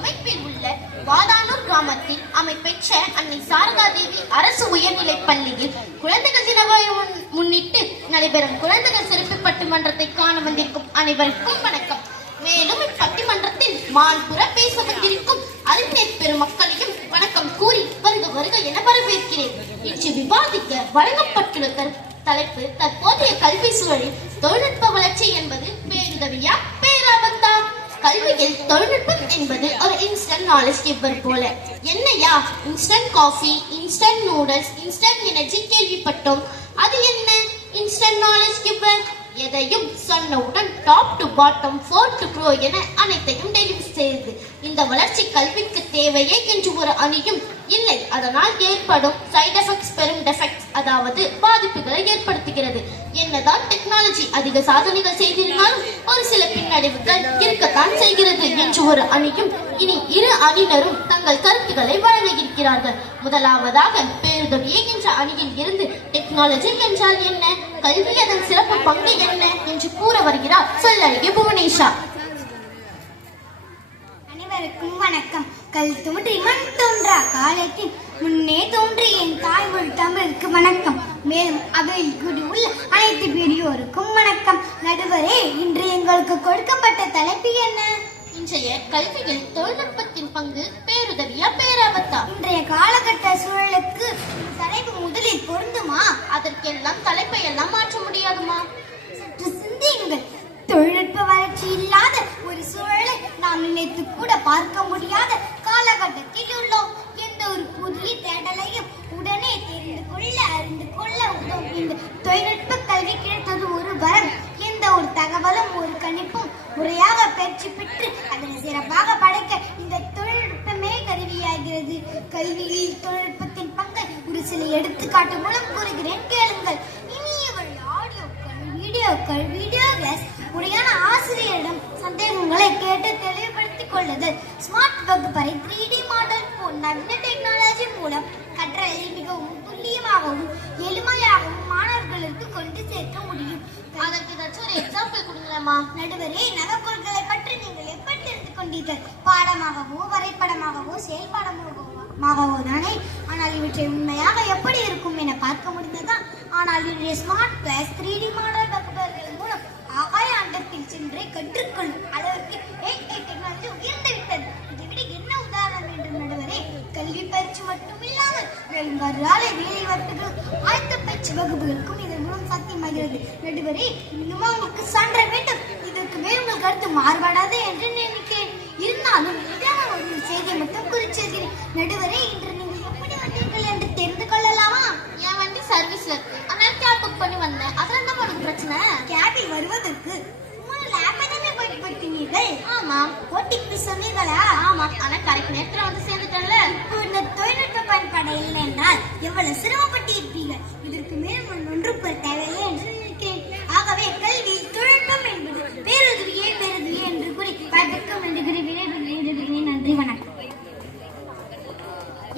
அமைப்பில் உள்ள வாதானூர் கிராமத்தில் அமைப்பெற்ற அன்னை சாரதா தேவி அரசு உயர்நிலைப் பள்ளியில் குழந்தைகள் தினத்தை முன்னிட்டு நடைபெறும் குழந்தைகள் சிறப்பு பட்டிமன்றத்தை காண வந்திருக்கும் அனைவருக்கும் வணக்கம். மேலும் இப்பட்டிமன்றத்தில் மாண்புற பேச வந்திருக்கும் அறிஞர் பெருமக்களையும் வணக்கம் கூறி வருக வருக என வரவேற்கிறேன். இன்று விவாதிக்க வழங்கப்பட்டுள்ள தலைப்பு தற்போதைய கல்வி சூழலில் தொழில்நுட்ப வளர்ச்சி என்பது பேருதவியா பேராபத்தா? கல்வியில் தொழில்நுட்பம் என்பது ஒரு இன்ஸ்டன்ட் நாலேஜ் கிவர் போல. என்னையா instant coffee, instant noodles, instant energy கேள்விப்பட்டோம். அது என்ன இன்ஸ்டன்ட் நாலேஜ் கிவர்? எதையும் சொன்னவுடன் top to bottom, four to grow என அனைத்தையும் டெலிவரி செய்து இந்த வளர்ச்சி கல்விக்கு தேவையே என்று ஒரு அணியும் இல்லை. அதனால் ஏற்படும் சைடு எஃபெக்ட்ஸ் பெரும் டெஃபெக்ட்ஸ், அதாவது பாதிப்புகளை ஏற்படுத்துகிறது. என்னதான் டெக்னாலஜி அதிக சாதனைகள் செய்திருந்தாலும் ஒரு சில பின்னடைவுகள் இருக்கத்தான் செய்கிறது என்று ஒரு அணியும் இனி இரு அணியினரும் தங்கள் கருத்துக்களை வழங்க இருக்கிறார்கள். முதலாவதாக பேருதவியே என்ற அணியில் இருந்து டெக்னாலஜி என்றால் என்ன, கல்வி அதன் சிறப்பு பங்கு என்ன என்று கூற வருகிறார் சொல்லழகி புவனேஷா. அனைவருக்கும் வணக்கம். கல் தோன்றி மண் தோன்றா காலத்தில் முன்னே தோன்றி என் தாய்மொழி தமிழுக்கு வணக்கம். மேலும் அவையில் கூடி உள்ள அனைத்து பெரியோருக்கும் வணக்கம். நடுவரே, இன்று எங்களுக்கு கொடுக்கப்பட்ட தலைப்பு என்ன? இன்றைய கல்வியில் தொழில்நுட்பத்தின் பங்கு பேருதவியா பேராபத்தா? இன்றைய காலகட்ட சூழலுக்கு தலைப்பு முதலில் பொருந்துமா? அதற்கெல்லாம் தலைப்பை எல்லாம் மாற்ற முடியாதுமா? சற்று சிந்தியுங்கள். தொழில்நுட்ப வளர்ச்சி இல்லாத ஒரு சூழலை நாம் நினைத்து கூட பார்க்க முடியாத காலகட்டத்தில் உள்ளோம். எந்த ஒரு புதிய தேடலையும் உடனே தெரிந்து கொள்ள, அறிந்து கொள்ள உதவும் இந்த தொழில்நுட்ப கல்வி கிடைத்தது ஒரு வரம். எந்த ஒரு தகவலும் ஒரு கணிப்பும் முறையாக பயிற்சி பெற்று அதனை சிறப்பாக படைக்க இந்த தொழில்நுட்பமே கருவியாகிறது. கல்வியில் தொழில்நுட்பத்தின் பங்கை ஒரு சில எடுத்துக்காட்டு மூலம் கூறுகிறேன், கேளுங்கள். இனியவள் ஆடியோக்கள், வீடியோக்கள், வீடியோ கிளாஸ், முறையான ஆசிரியரிடம் சந்தேகங்களை கேட்டு தெளிவுபடுத்திக் கொள்ளுதல், ஸ்மார்ட் வகுப்பறை, 3D மாடல் போன்ற நவீன டெக்னாலஜி மூலம் கற்றலை மிகவும் துல்லியமாகவும் எளிமையாகவும் மாணவர்களுக்கு கொண்டு சேர்க்க முடியும். அதற்கு ஏதாச்சும் ஒரு எக்ஸாம்பிள் கொடுங்களேம்மா? நடுவரே, நவப்பொருட்களை பற்றி நீங்கள் எப்படி தெரிந்து கொண்டீர்கள்? பாடமாகவோ, வரைபடமாகவோ, செயல்பாடமாகவோ தானே. ஆனால் இவற்றை உண்மையாக எப்படி இருக்கும் என பார்க்க முடிந்ததா? ஆனால் இன்றைய ஸ்மார்ட் கிளாஸ், 3D மாடல் வகுப்பறைகள் மூலம் ஆகாய அண்டத்தில் சென்று கற்றுக்கொள்ளும் அளவுக்கு டெக்னாலஜி உயர்ந்து விட்டது. இதைவிட என்ன உதாரணம் வேண்டும் நடுவரே? கல்வி பயிற்சி மட்டும் இல்லாமல் மேலும் வருகால வேலை வாய்ப்புகள், ஆயத்த பயிற்சி வகுப்புகளுக்கும் இதன் மூலம் சாத்தியமாகிறது. நடுவரே, இன்னும் உங்களுக்கு சான்ற வேண்டும். இதற்கு மேல் உங்கள் கருத்து மாறுபடாது என்று நினைக்கிறேன். இருந்தாலும் இதான ஒரு செய்தியை மட்டும் குறிச்சிருக்கிறேன். நடுவரே, இன்று நீங்கள் எப்படி வந்தீர்கள் என்று தெரிந்து கொள்ளலாமா? என் வண்டி சர்வீஸ்ல இருக்கு, அதனால கேப் புக் பண்ணி வந்தேன். அதெல்லாம் என்ன உங்களுக்கு பிரச்சனை? கேபில் வருவதற்கு பயன்படுத்தினீர்கள். ஆமாம். ஓடிபி சொன்னீர்களா? ஆமாம், ஆனா கரெக்ட் நேரத்துல வந்து சேர்ந்துட்டேன்ல. இப்போ இந்த தொழில்நுட்ப பயன்பாடு இல்லை என்றால் எவ்வளவு சிரமப்பட்டு இருப்பீர்கள். இதற்கு மேலும் ஒன்றுக்கு தேவையில்லை என்று நினைக்கிறேன். ஆகவே கல்வி தொழில்நுட்பம் என்பது பேருதவியே என்று கூறி வாய்ப்புக்கும் என்று கூறி நன்றி, வணக்கம்.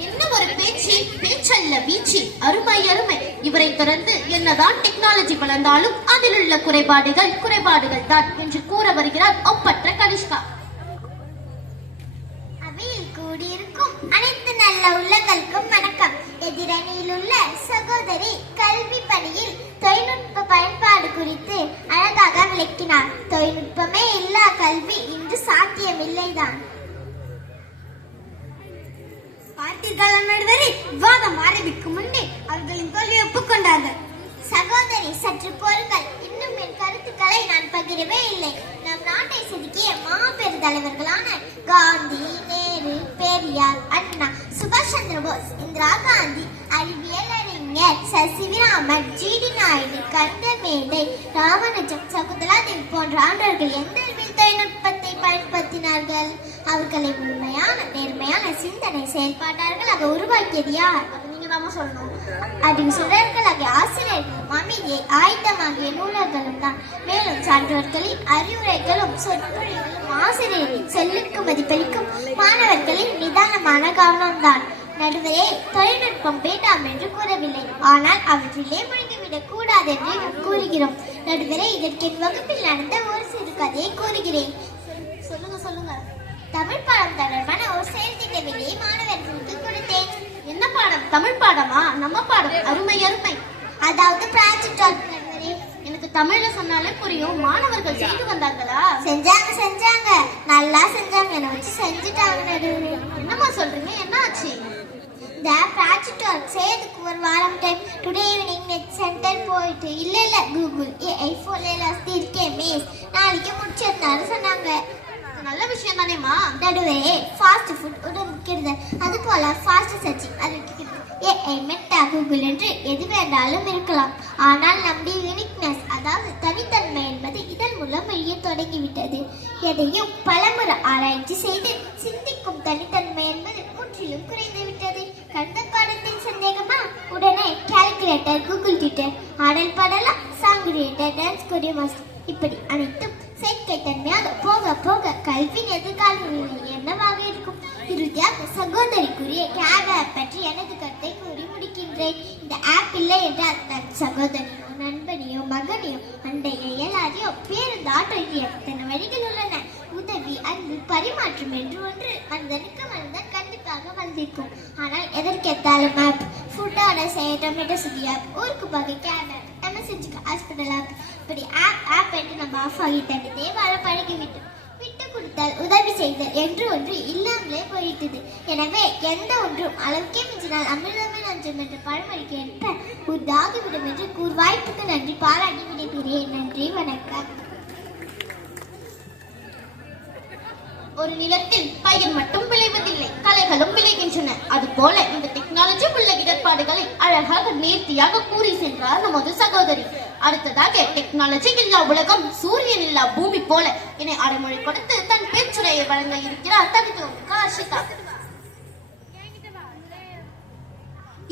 என்ன ஒரு பேச்சு, பேச்சல்ல வீச்சு, அருமை அருமை. இவரை தொடர்ந்து என்னதான் டெக்னாலஜி வளர்ந்தாலும் அதில் உள்ள குறைபாடுகள் தான் என்று கூற வருகிறார் ஒப்பற்ற கனிஷ்கா. அவையில் கூடியிருக்கும் அனைத்து நல்ல உள்ளங்களுக்கும் வணக்கம். எதிரணியில் உள்ள சகோதரி கல்வி பணியில் தொழில்நுட்ப பயன்பாடு குறித்து அழகாக விளக்கினார். தொழில்நுட்பமே இல்லா கல்வி இன்று சாத்தியமில்லைதான். பார்த்தீர்கள் நடுவரே, விவாதம் ஆரம்பிக்கும் முன்னே அவர்களின் தோல்வியை ஒப்புக்கொண்டார்கள். சகோதரி, சற்று பொருட்கள். இன்னும் என் கருத்துக்களை நான் பகிரவே இல்லை. நம் நாட்டை செதுக்கிய மாபெரும் தலைவர்களான காந்தி, நேரு, பெரியார், அண்ணா, சுபாஷ் சந்திர போஸ், இந்திரா காந்தி, அறிவியல் அறிஞர் சசிவிராமன், ஜிடி நாயுடு, கந்தமேதை, ராமானுஜம், சகுந்தலா தேவி போன்ற ஆண்டவர்கள் எந்த தொழில்நுட்பத்தை பயன்படுத்தினார்கள்? அவர்களை உண்மையான நேர்மையான சிந்தனை செயல்பாட்டாளர்களாக உருவாக்கியது யார்? நீங்க தான் சொல்லணும். அறிவு சுடர்களாகிய ஆசிரியர்களும் அமைதியை ஆயுதமாகிய நூலர்களும் தான். மேலும் சான்றோர்களின் அறிவுரைகளும் சொற்பொழிகளும் ஆசிரியரின் சொல்லுக்கு மதிப்பளிக்கும் மாணவர்களின் நிதானமான கவனம்தான். நடுவரே, தொழில்நுட்பம் வேண்டாம் என்று கூறவில்லை, ஆனால் அவற்றிலே முழுங்கிவிடக் கூடாது என்று கூறுகிறோம். நடுவரே, இதற்கு என் வகுப்பில் நடந்த ஒரு சிறு கதையை கூறுகிறேன். சொல்லுங்க. தமிழ் பாடம் தொடர்பான பாடம் தமிழ் பாடமா? நம்ம பாடம் அருமை அருமை. அதாவது ப்ராஜெக்ட் ஒர்க் நடுவரே. எனக்கு தமிழ்ல சொன்னாலே புரியும். மாணவர்கள் செய்து வந்தார்களா? செஞ்சாங்க நல்லா செஞ்சாங்க. என்னை வச்சு செஞ்சுட்டாங்க நடுவரே. என்னம்மா சொல்றீங்க? என்ன ஆச்சு? இந்த ப்ராஜெக்ட் ஒர்க் செய்யறதுக்கு ஒரு வாரம் time. Today evening net centre போயிட்டு இல்ல கூகுள் ஏஐ ஃபோன்ல இருக்கேன் மிஸ், நாளைக்கு முடிச்சிருந்தாரு சொன்னாங்க. நல்ல விஷயம் தானேம்மா. நடுவே ஃபாஸ்ட் ஃபுட் உடம்புக்கிறது, அது போல ஃபாஸ்ட் சர்ச்சிங் அது ஏஐ மெட்டா கூகுள் என்று எது வேண்டாலும் இருக்கலாம். ஆனால் நம்முடைய யூனிக்னஸ் அதாவது தனித்தன்மை என்பது இதன் மூலம் வெளியே தொடங்கிவிட்டது. எதையும் பலமுறை ஆராய்ச்சி செய்து சிந்திக்கும் தனித்தன்மை என்பது முற்றிலும் குறைந்துவிட்டது. கடந்த காலத்தில் சந்தேகமா? உடனே கால்குலேட்டர், கூகுள் ட்விட்டர், ஆடல் பாடலாம், சாங் கிரியேட்டர், டான்ஸ் கொரியோமாஸ், இப்படி அனைத்தும் செயற்கை தன்மையாக போக போக கல்வியின் எதிர்கால நிலை என்னவாக இருக்கும்? இறுதியாக சகோதரிக்குரிய கேப் ஆப் பற்றி எனது கருத்தை கூறி முடிக்கின்றேன். இந்த ஆப் இல்லை என்றால் தன் சகோதரியோ நண்பனையோ மகனையோ அண்டைய எல்லாரையோ பேருந்து ஆட்டோக்கு எத்தனை வழிகள் உள்ளன. உதவி, அன்பு, பரிமாற்றம் என்று ஒன்று மனிதனுக்கு மனிதன் கண்டிப்பாக வந்திருக்கும். ஆனால் எதற்கெத்தாலும் ஆப், ஃபுட் ஆர்டர் செய்ய டொமேட்டோ சுகி ஆப், ஊருக்கு போக கேப் ஆப், எமர்ஜென்சிக்கு ஹாஸ்பிட்டல் ஆப், இப்படி ஆப் என்று நம்ம ஆஃப் ஆகிட்டே வாழ பழகிவிட்டோம். விட்டு கொடுத்தால் உதவி செய்தல் என்று ஒன்று இல்லாமலே போயிட்டது. எனவே எந்த ஒன்றும் அளவுக்கே மிஞ்சினால் அமிர்தமே நஞ்சம் என்ற பழமொழிக்கு ஏற்ப உதாகிவிடும் என்று வாய்ப்புக்கு நன்றி பாராட்டி விடைபெறுகிறேன். நன்றி, வணக்கம். ஒரு நிலத்தில் பயிர் மட்டும் விளைவதில்லை, கலைகளும் விளைகின்றன. அதுபோல இந்த டெக்னாலஜி உள்ள இடர்பாடுகளை அழகாக நேர்த்தியாக கூறி சென்றார் நமது சகோதரி. அடுத்ததாக டெக்னாலஜி இல்லா உலகம் சூரியன் இல்லா பூமி போல என அடைமொழி கொடுத்து தன் பேச்சுரையை வழங்க இருக்கிறார் தனித்துவமிக்க ஆஷிகா.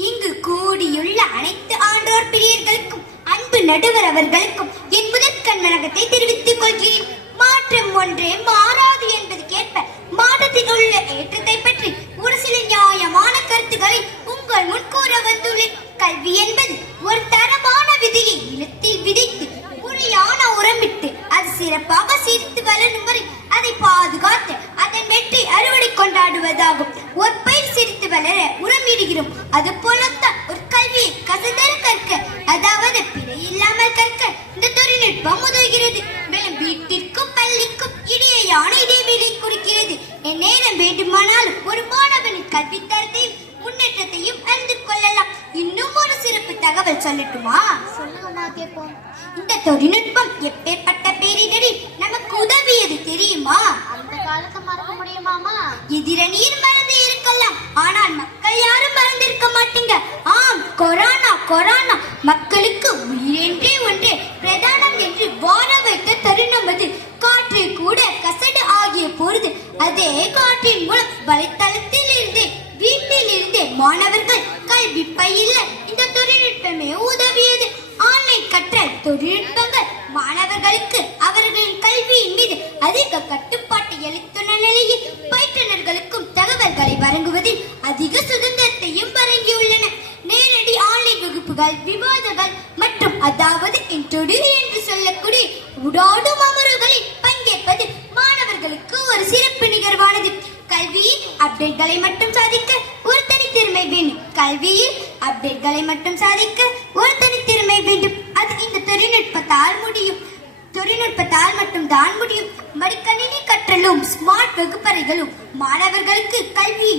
இங்கு கூடியுள்ள அனைத்து ஆண்டோர் பிரியர்களுக்கும் அன்பு நடுவர் அவர்களுக்கும் என் முதற்கண் வணக்கத்தை தெரிவித்துக் கொள்கிறேன். மாற்றம் ஒன்றே மாறாது என்பதற்கேற்ப மாற்றத்தில் உள்ள ஏற்றத்தை பற்றி ஒரு சில நியாயமான கருத்துக்களை உங்கள் முன் கூற வந்துள்ளேன். கல்வி என்பது ஒரு தரமான விதையை நிலத்தில் விதைத்து முறையான உரமிட்டு அது சிறப்பாக சீர்த்து வளரும் வரை அதை பாதுகாத்து அதன் வெற்றி அறுவடை கொண்டாடுவதாகும். ஒரு பயிர் சிரித்து வளர உரமிடுகிறோம், அது போலத்தான் ஒரு கல்வியை கசதர கற்க, அதாவது பிழை இல்லாமல் கற்க இந்த தொழில்நுட்பம் உதவுகிறது. மேலும் வீட்டிற்கும் பள்ளிக்கும் இடையேயான இடைவெளி கொடுக்கிறது. நேரம் வேண்டுமானாலும் ஒரு மாணவனின் கல்வித்தரத்தையும் முன்னேற்றத்தையும் அறிந்து கொள்ளலாம். இன்னும் ஒரு சிறப்பு தகவல் சொல்லட்டுமா? சொல்லுங்கம்மா, கேட்போம். இந்த தொழில்நுட்பம் எப்பேற்பட்ட பேரிடரில் நமக்கு உதவியது தெரியுமா? அந்த காலத்தை மறக்க முடியுமாமா? எதிர நீர் மறந்து இருக்கலாம், ஆனால் மக்கள் யாரும் மறந்திருக்க மாட்டீங்க. ஆம், கொரோனா மக்களுக்கு உயிரென்றே ஒன்றே பிரதானம் என்று வாழ வைத்த தருணம் அது. காற்று கூட கசடு ஆகிய பொழுது அதே காற்றின் மூலம் வலைத்தளத்தில் இருந்து வீட்டில் இருந்து மாணவர்கள் கல்வி பயில இந்த தொழில்நுட்பமே உதவியது. ஆன்லைன் கற்றல் தொழில்நுட்பங்கள் மாணவர்களுக்கு அவர்களின் கல்வியின் மீது அதிக கட்டுப்பாட்டை அளித்துள்ள நிலையில் பயிற்றுனர்களுக்கும் தகவல்களை வழங்குவதில் அதிக சுதந்திரத்தையும் வழங்கியுள்ளன. நேரடி ஆன்லைன் வகுப்புகள், விவாதங்கள் மற்றும் அதாவது இன்ட்ரோடியூஸ் என்று சொல்லக்கூடிய உடாடும் அமர்வுகளில் பங்கேற்பது மாணவர்களுக்கு ஒரு சிறப்பு நிகழ்வானது. கல்வியில் அப்டேட்களை மட்டும் சாதிக்க ஒரு தனித்திறமை வேண்டும். கல்வியில் அப்டேட்களை மட்டும் சாதிக்க ஒரு தனித்திறமை வேண்டும். அது இந்த தொழில்நுட்பத்தால் மட்டும் தான் முடியும். மடிக்கணினி கற்றலும் ஸ்மார்ட் வகுப்பறைகளும் மாணவர்களுக்கு கல்வியை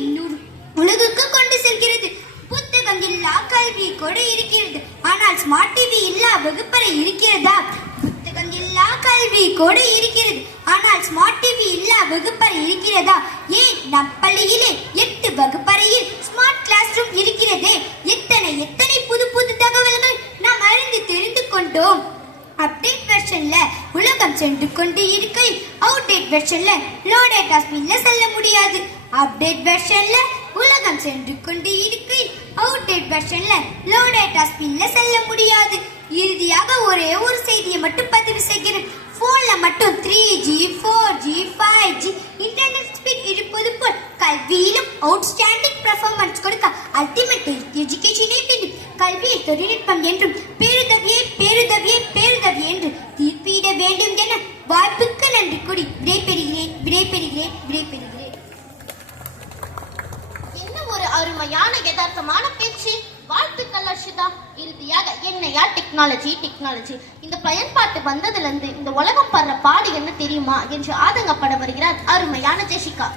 உலகுக்கு கொண்டு செல்கிறது. புத்தகம் இல்லா கல்வி கூட இருக்கிறது, ஆனால் ஸ்மார்ட் டிவி இல்லா வகுப்பறை இருக்கிறதா? புத்தகம் இல்லா கல்வி கூட இருக்கிறது, ஆனால் ஸ்மார்ட் டிவி இல்லா வகுப்பறை இருக்கிறதா? ஏன் நம் பள்ளியிலே 8 வகுப்பறையில் ஸ்மார்ட் கிளாஸ் ரூம் இருக்கிறதே. எத்தனை புது தகவல்கள் நாம் அறிந்து தெரிந்து கொண்டோம். அப்டேட் வெர்ஷன்ல உலகம் சென்று கொண்டு இருக்கையில் அவுடேட் வெர்ஷன்ல லோ டேட்டா ஸ்பீட்ல செல்ல முடியாது. அப்டேட் வெர்ஷன்ல உலகம் சென்று கொண்டு இருக்கையில் அவுடேட் வெர்ஷன்ல லோ டேட்டா ஸ்பீட்ல செல்ல முடியாது. இறுதியாக ஒரே ஒரு செய்தியை மட்டும் பதிவு செய்கிறேன். போன்ல மட்டும் 3G, 4G, 5G internet speed இருப்பது போல் கல்வியிலும் அவுட்ஸ்டாண்டிங் பெர்ஃபார்மன்ஸ் கொடுக்க அல்டிமேட் எஜுகேஷனை வேண்டும். கல்வியை தொழில்நுட்பம் என்றும் பேருதவியை என்று தீர்ப்பிட வேண்டும் என வாய்ப்புக்கு நன்றி கூறி விடைபெறுகிறேன். என்ன ஒரு அருமை அருமையான யதார்த்தமான பேச்சு. வாழ்த்துக்கள் அர்ஷிதா. இறுதியாக என்னையா டெக்னாலஜி டெக்னாலஜி இந்த பயன்பாட்டு வந்ததுல இருந்து இந்த உலகம் படுற பாடு என்ன தெரியுமா என்று ஆதங்கப்பட வருகிறார் அருமையான ஜெசிகா.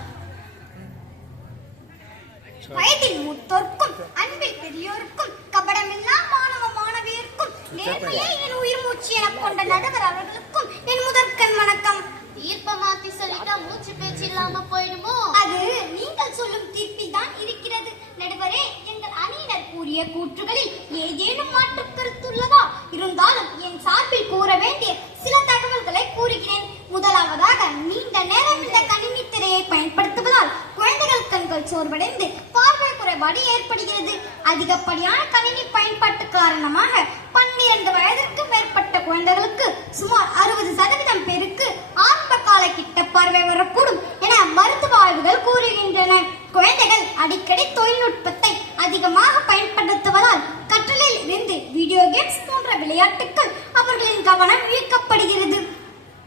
வயதில் மூத்தோர்க்கும் அன்பில் பெரியோருக்கும் கபடமில்லா மாணவ மாணவியருக்கும் நேர்மையே என் உயிர் மூச்சு என கொண்ட நடுவர் அவர்களுக்கும் என் முதற்கண் வணக்கம். தீர்ப்ப மாத்தி சொல்லிட்டா மூச்சு பேச்சு இல்லாம போயிடுமோ? அது நீங்கள் சொல்லும் தீர்ப்பில் தான் இருக்கிறது. நடுவரே, எங்கள் அணியினர் கூறிய கூற்றுகளில் ஏதேனும் மாற்று கருத்துள்ளதா? இருந்தாலும் என் சார்பில் கூற வேண்டிய சில தகவல்களை கூறுகிறேன். முதலாவதாக, நீண்ட நேரம் இந்த கணினி திரையை பயன்படுத்துவதால் குழந்தைகள் கண்கள் சோர்வடைந்து பார்வை குறைபாடு ஏற்படுகிறது. அதிகப்படியான கணினி பயன்பாட்டு காரணமாக 12 வயதிற்கு மேற்பட்ட குழந்தைகளுக்கு சுமார் 60% பேருக்கு ஆரம்ப கால கிட்ட பார்வை வரக்கூடும் என மருத்துவ ஆய்வுகள் கூறுகின்றன. குழந்தைகள் அடிக்கடி தொழில்நுட்பத்தை அதிகமாக பயன்படுத்துவதால் கற்றலில் இருந்து வீடியோ கேம்ஸ் போன்ற விளையாட்டுகள் அவர்களின் கவனம் ஈர்க்கப்படுகிறது.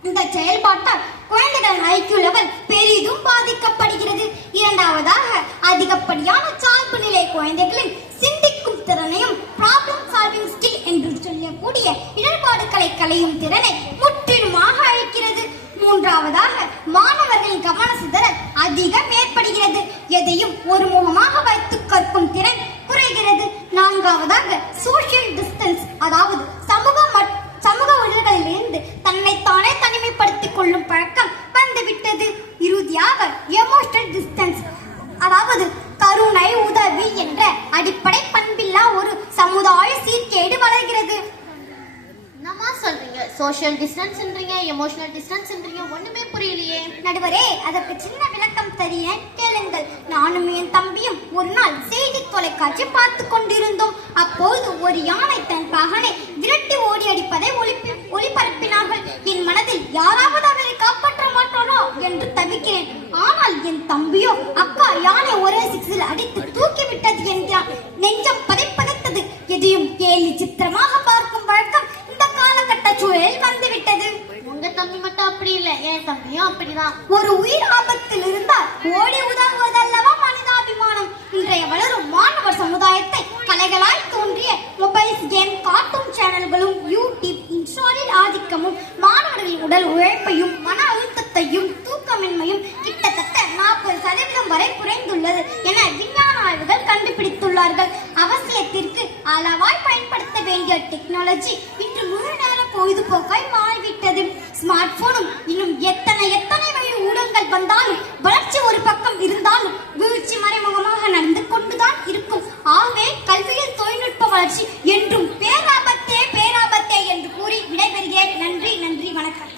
இந்த செயல்பாட்டால் குழந்தைகளின் ஐக்கியூ லெவல் பெரிதும் பாதிக்கப்படுகிறது. இரண்டாவதாக, அதிகப்படியான சார்பு நிலை குழந்தைகளின் சிந்திக்கும் திறனையும் ப்ராப்ளம் சால்விங் ஸ்கில் என்று சொல்லக்கூடிய இடர்பாடுகளை களையும் திறனை முற்றிலுமாக அழிக்கிறது. மூன்றாவதாக, மாணவர்களின் கவன சிதறல் அதிகம் ஏற்படுகிறது. எதையும் ஒருமுகமாக வைத்து கற்கும் திறன் குறைகிறது. நான்காவதாக, சோசியல் டிஸ்டன்ஸ், அதாவது சமூக உடல்களிலிருந்து தன்னைத்தானே தனிமைப்படுத்திக் கொள்ளும் பழக்கம் வந்துவிட்டது. இறுதியாக, எமோஷனல் டிஸ்டன்ஸ், அதாவது கருணை உதவி என்ற அடிப்படை பண்பில்லா ஒரு சமுதாய சீர்கேடு வளர்கிறது. என்னமா சொல்றீங்க? சோஷியல் டிஸ்டன்ஸ்ன்றீங்க, எமோஷனல் டிஸ்டன்ஸ்ன்றீங்க, ஒண்ணுமே புரியலையே. நடுவரே, அதற்கு சின்ன விளக்கம் தரேன், கேளுங்கள். நானும் என் தம்பியும் ஒரு நாள் செய்தி தொலைக்காட்சி பார்த்து கொண்டிருந்தோம். அப்போது ஒரு யானை தன் மகனை விரட்டி ஓடி அடிப்பதை ஒளிபரப்பினார்கள். என் மனதில் யாராவது அவரை காப்பாற்ற மாட்டானோ என்று தவிக்கிறேன். ஆனால் என் தம்பியோ, அக்கா யானை ஒரே சிக்ஸில் அடித்து தூக்கிவிட்டது என்றான். நெஞ்சம் பதைப்பதைத்தது. எதையும் கேலி சித்திரமாக பார்க்கும் வழக்கம் இந்த காலகட்ட சூழலில் வந்துவிட்டது. உங்க தம்பி மட்டும் அப்படி இல்ல, என் தம்பியும் அப்படிதான். ஒரு உயிர் ஆபத்தில் இருந்தால் ஓடி உதவுவதல்லவா மனிதாபிமானம். இன்றைய வளரும் மாணவர் சமுதாயத்தை கலைகளாய் தோன்றிய மொபைல்ஸ், கேம், கார்ட்டூன் சேனல்களும் யூடியூப், இன்ஸ்டாலில் ஆதிக்கமும் மாணவர்களின் உடல் உழைப்பையும் மன அழுத்தத்தையும் தூக்கமின்மையும் கிட்டத்தட்ட 40% வரை குறைந்துள்ளது என விஞ்ஞான ஆய்வுகள் கண்டுபிடித்துள்ளார்கள். அவசியத்திற்கு அளவாய் பயன்படுத்த வேண்டிய டெக்னாலஜி இன்று முழு நேர பொழுதுபோக்காய் மாறிவிட்டது. ஸ்மார்ட் போனும் இன்னும் எத்தனை வழி ஊடகங்கள் வந்தாலும் வளர்ச்சி ஒரு பக்கம் இருந்தாலும் வீழ்ச்சி மறைமுகமாக நடந்து கொண்டுதான் இருக்கும். ஆகவே கல்வியில் தொழில்நுட்ப வளர்ச்சி என்றும் பேராபத்தே பேராபத்தே என்று கூறி விடைபெறுகிறேன். நன்றி, நன்றி, வணக்கம்.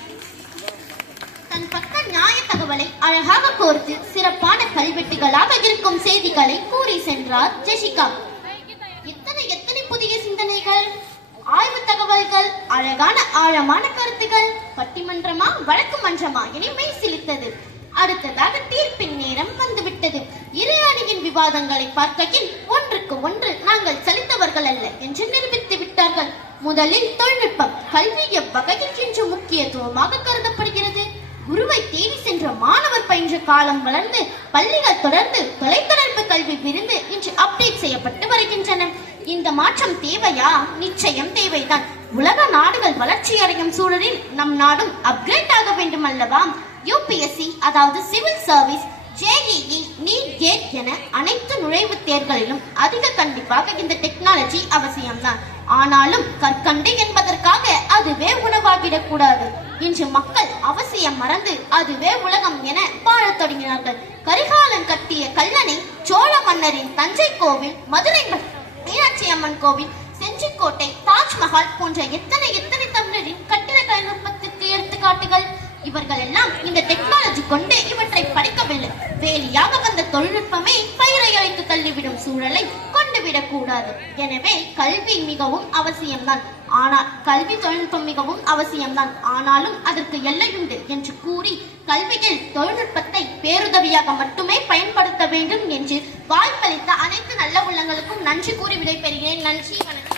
தன் பக்க நியாய தகவலை அழகாக கோர்த்து சிறப்பான கல்வெட்டுகளாக இருக்கும் செய்திகளை கூறி சென்றார் ஜெசிகா. எத்தனை புதிய சிந்தனைகள், ஆய்வு தகவல்கள், அழகான ஆழமான கருத்துகள். பட்டிமன்றமா வழக்கு மன்றமா என மெய் சிலித்தது. அடுத்ததாக தீர்ப்பின் நேரம் வந்துவிட்டது. இரு அணியின் விவாதங்களை பார்க்கையில் ஒன்றுக்கு ஒன்று நாங்கள் சலித்தவர்கள் அல்ல என்று நிரூபித்து விட்டார்கள். முதலில் தொழில்நுட்பம் கல்வி எவ்வகையில் இன்று முக்கியத்துவமாக கருதப்படுகிறது? குருவை தேடி சென்ற மாணவர் பயின்ற காலம் வளர்ந்து பள்ளிகள் தொடர்ந்து தொலைத்தொடர்பு கல்வி விரிந்து இன்று அப்டேட் செய்யப்பட்டு வருகின்றன. இந்த மாற்றம் தேவையா? நிச்சயம் தேவைதான். உலக நாடுகள் வளர்ச்சி அடையும் சூழலில் நம் நாடும் அப்கிரேட் ஆக வேண்டும் அல்லவா? UPSC, அதாவது civil service, JEE, NEET, CAT என அனைத்து நுழைவுத் தேர்வுகளிலும் அதிக கண்டிப்பாக இந்த டெக்னாலஜி அவசியம்தான். ஆனாலும் கற்கண்டு என்பதற்காக அதுவே உணவாகிடக் கூடாது. இன்று மக்கள் அவசியம் மறந்து அதுவே உலகம் என வாழத் தொடங்கினார்கள். கரிகாலன் கட்டிய கல்லணை, சோழ மன்னரின் தஞ்சை கோவில், மதுரை மீனாட்சி அம்மன் கோவில், செஞ்சிக்கோட்டை, தாஜ்மஹால் போன்ற எத்தனை தமிழரின் கட்டிட தொழில்நுட்பத்திற்கு எடுத்துக்காட்டுகள். இவர்கள் எல்லாம் இந்த டெக்னாலஜி கொண்டு இவற்றை படிக்கவில்லை. வேலியாக வந்த தொழில்நுட்பமே பயிரை அழைத்து தள்ளிவிடும் சூழலை கொண்டுவிடக் கூடாது. எனவே கல்வி மிகவும் அவசியம்தான். ஆனால் கல்வி தொழில்நுட்பம் மிகவும் அவசியம்தான். ஆனாலும் அதற்கு எல்லையுண்டு என்று கூறி கல்வியில் தொழில்நுட்பத்தை பேருதவியாக மட்டுமே பயன்படுத்த வேண்டும் என்று வாய்ப்பளித்த அனைத்து நல்ல உள்ளங்களுக்கும் நன்றி கூறி விடைபெறுகிறேன். நன்றி, வணக்கம்.